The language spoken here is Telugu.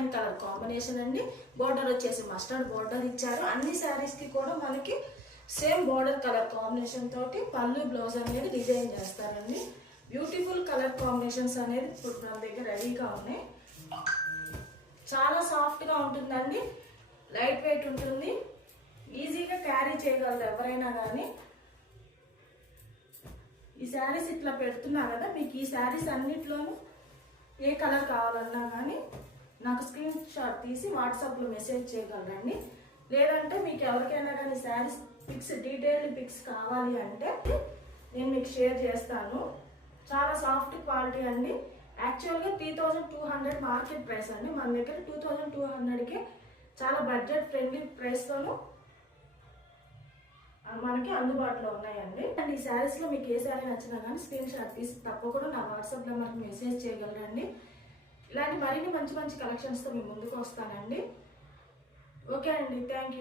వైన్ కలర్ కాంబినేషన్ అండి. బోర్డర్ వచ్చేసి మస్టర్డ్ బోర్డర్ ఇచ్చారు. అన్ని శారీస్ కి కూడా మనకి సేమ్ బోర్డర్ కలర్ కాంబినేషన్ తోటి పళ్ళు బ్లౌజ్ అనేది డిజైన్ చేస్తారండి. బ్యూటిఫుల్ కలర్ కాంబినేషన్స్ అనేది ఇప్పుడు మన దగ్గర రెడీగా ఉన్నాయి. చాలా సాఫ్ట్ గా ఉంటుందండి, లైట్ వెయిట్ ఉంటుంది, ఈజీగా క్యారీ చేయగలరు ఎవరైనా కానీ. ఈ శారీస్ ఇట్లా పెడుతున్నా కదా, మీకు ఈ శారీస్ అన్నిట్లోనూ ఏ కలర్ కావాలన్నా కానీ నాకు స్క్రీన్ షాట్ తీసి వాట్సాప్లో మెసేజ్ చేయగలరండి. లేదంటే మీకు ఎవరికైనా కానీ శారీస్ పిక్స్, డీటెయిల్డ్ పిక్స్ కావాలి అంటే నేను మీకు షేర్ చేస్తాను. చాలా సాఫ్ట్ క్వాలిటీ అండి. యాక్చువల్గా 3200 మార్కెట్ ప్రైస్ అండి, మన దగ్గర 2200కే చాలా బడ్జెట్ ఫ్రెండ్లీ ప్రైస్తోనూ మనకి అందుబాటులో ఉన్నాయండి. అండ్ ఈ శారీస్లో మీకు ఏ శారీ నచ్చినా కానీ స్క్రీన్ షాట్ తీసి తప్పకుండా నా వాట్సాప్ నెంబర్కి మెసేజ్ చేయగలరండి. ఇలాంటి మరిన్ని మంచి మంచి కలెక్షన్స్తో మీ ముందుకు వస్తానండి. ఓకే అండి, థ్యాంక్ యూ.